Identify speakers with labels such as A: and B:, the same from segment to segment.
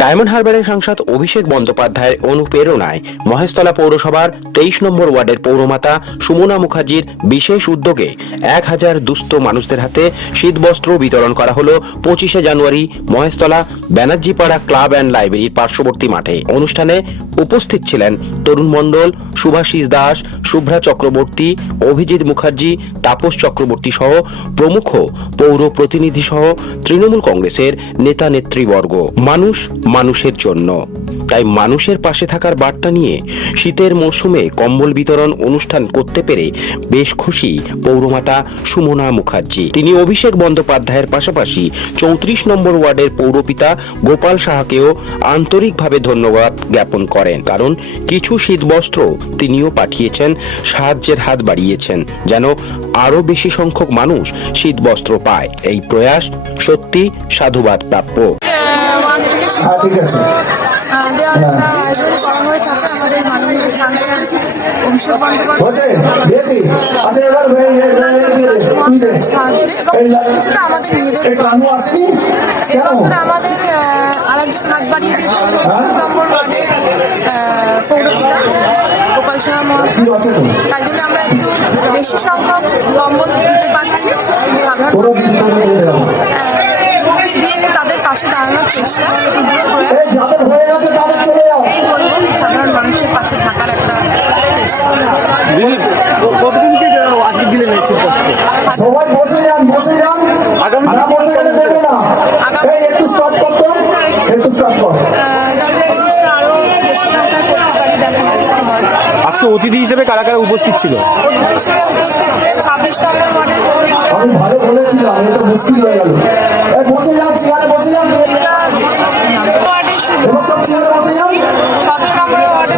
A: Diamond হারবারের সাংসদ অভিষেক বন্দ্যোপাধ্যায়ের অনুপ্রেরণায় মহেশতলা পৌরসভার তেইশ নম্বর ওয়ার্ডের পৌরমাতা সুমনা মুখার্জির বিশেষ উদ্যোগে এক হাজার দুস্থ মানুষদের হাতে শীতবস্ত্র বিতরণ করা হলো পঁচিশে জানুয়ারি মহেশতলা ব্যানার্জিপাড়া ক্লাব অ্যান্ড লাইব্রেরির পার্শ্ববর্তী মাঠে। অনুষ্ঠানে উপস্থিত ছিলেন তরুণ মণ্ডল, সুভাষিস দাস, শুভ্রা চক্রবর্তী, অভিজিৎ মুখার্জি, তাপস চক্রবর্তী সহ প্রমুখ পৌর প্রতিনিধি সহ তৃণমূল কংগ্রেসের নেতা নেতৃবর্গ মানুষ মানুষের জন্য। তাই মানুষের পাশে থাকার বার্তা নিয়ে শীতের মৌসুমে কম্বল বিতরণ অনুষ্ঠান করতে পেরে বেশ খুশি পৌরমাতা সুমনা মুখার্জি। তিনি অভিষেক বন্দ্যোপাধ্যায়ের পাশাপাশি চৌত্রিশ নম্বর ওয়ার্ডের পৌরপিতা গোপাল সাহাকেও আন্তরিকভাবে ধন্যবাদ জ্ঞাপন করেন। কারণ কিছু শীতবস্ত্র তিনিও পাঠিয়েছেন, সাহায্যের হাত বাড়িয়েছেন, যেন আরও বেশি সংখ্যক মানুষ শীতবস্ত্র পায়। এই প্রয়াস সত্যি সাধুবাদ প্রাপ্য।
B: হ্যাঁ, ঠিক আছে।
C: হয়ে আমাদের
B: দিয়েছি আচ্ছা
C: আরেকজন হাত বাড়িয়ে দিয়েছেন চৌত্রিশ নম্বর ওয়ার্ডের পৌরপিতা গোপাল মহাশয় তাই জন্য আমরা একটু বেশি সংখ্যক কম্বল দিতে পারছি সাধারণ পাশে দাঁড়ানোর চেষ্টা
B: হয়ে
C: এই বলব সাধারণ মানুষের পাশে থাকার একটা চেষ্টা
D: কতদিনকে আজকে দিলেন এই শীতবস্ত্র
B: সবাই বসে যান বসে যান।
D: আগামী-
B: বসে গেলে দেবে না। একটু স্টপ করতো একটু স্টপ কর।
D: আজকে অতিথি হিসেবে কারা কারা উপস্থিত ছিল?
B: আমি ভালো বলেছিলাম এটা মুশকিল হয়ে গেল।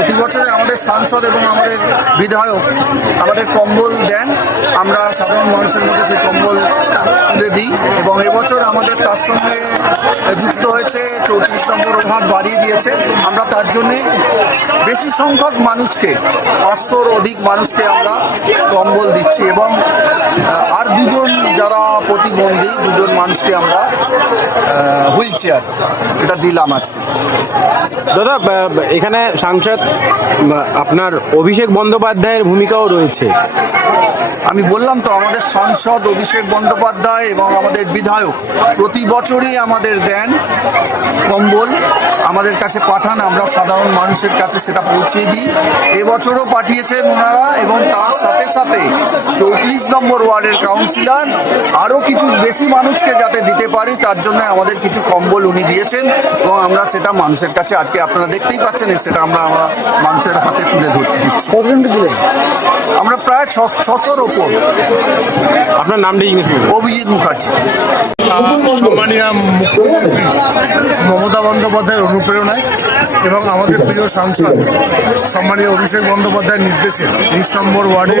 E: প্রতি বছরে আমাদের সাংসদ এবং আমাদের বিধায়ক আমাদের কম্বল দেন। আমরা সাধারণ মানুষের মধ্যে সেই কম্বল তুলে দিই এবং এবছর আমাদের তার সঙ্গে যুক্ত হয়েছে চৌত্রিশ নম্বর হাত বাড়িয়ে দিয়েছে। আমরা তার জন্যে বেশি সংখ্যক মানুষকে, পাঁচশোর অধিক মানুষকে আমরা কম্বল দিচ্ছি এবং আর দুজন যারা প্রতিবন্ধী দুজন মানুষকে আমরা হুইল চেয়ার এটা দিলাম আজকে।
D: দাদা এখানে সাংসদ আপনার অভিষেক বন্দ্যোপাধ্যায়ের ভূমিকাও রয়েছে।
E: আমি বললাম তো আমাদের সাংসদ অভিষেক বন্দ্যোপাধ্যায় এবং আমাদের বিধায়ক প্রতি বছরই আমাদের দেন কম্বল আমাদের কাছে পাঠান আমরা সাধারণ মানুষের কাছে সেটা পৌঁছে দিই। এবছরও পাঠিয়েছেন ওনারা এবং তার সাথে সাথে চৌত্রিশ নম্বর ওয়ার্ডের কাউন্সিলর আরও কিছু বেশি মানুষকে যাতে দিতে পারি তার জন্য আমাদের কিছু কম্বল উনি দিয়েছেন এবং আমরা সেটা মানুষের কাছে আজকে আপনারা দেখতেই পাচ্ছেন সেটা আমরা আমরা মানুষের হাতে তুলে ধরতে দিচ্ছি।
D: কতজনকে দিলেন?
E: আমরা প্রায় ছ- ছশোর ওপর।
D: আপনার নাম ডেজিগনেশন
E: অভিজিৎ মুখার্জি।
F: সম্মানীয় মমতা বন্দ্যোপাধ্যায়ের অনুপ্রেরণায় এবং আমাদের প্রিয় সাংসদ সম্মানীয় অভিষেক বন্দ্যোপাধ্যায়ের নির্দেশে তেইশ নম্বর ওয়ার্ডে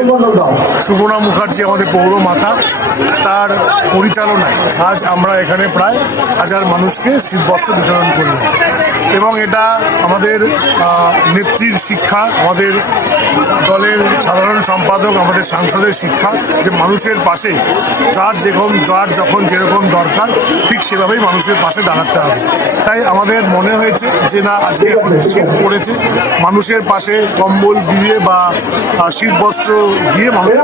F: সুবর্ণা মুখার্জি আমাদের পৌর মাতা, তার পরিচালনায় আজ আমরা এখানে প্রায় হাজার মানুষকে শীতবস্ত্র বিতরণ করলাম। এবং এটা আমাদের নেত্রীর শিক্ষা, আমাদের দলের সাধারণ সম্পাদক, আমাদের সাংসদের শিক্ষা, যে মানুষের পাশে যার যেরকম, যার যখন যেরকম দরকার, ঠিক সেভাবেই মানুষের পাশে দাঁড়াতে হবে। তাই আমাদের মনে হয়েছে যে না আজকে শীত। পড়েছে মানুষের পাশে কম্বল দিয়ে বা আহ, শীতবস্ত্র দিয়ে মানুষের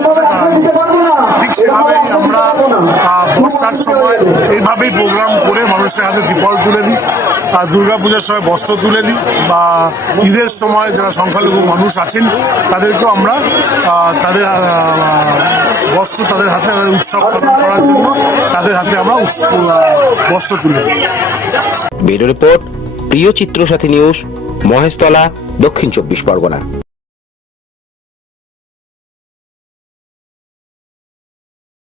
F: ঠিক
B: এরকম ভাবে
F: সেভাবেই আমরা বর্ষার সময় এইভাবেই প্রোগ্রাম করে মানুষের হাতে দীপল তুলে দিই। আর দুর্গাপূজার সময় বস্ত্র তুলে দিই বা ঈদের সময় যারা সংখ্যালঘু মানুষ আছেন তাদেরকেও আমরা তাদের বস্ত্র তাদের হাতে উৎসব করার জন্য তাদের হাতে আমরা বস্ত্র তুলে।
A: ব্যুরো রিপোর্ট, প্রিয় চিত্র সাথী নিউজ, মহেশতলা, দক্ষিণ চব্বিশ পরগনা।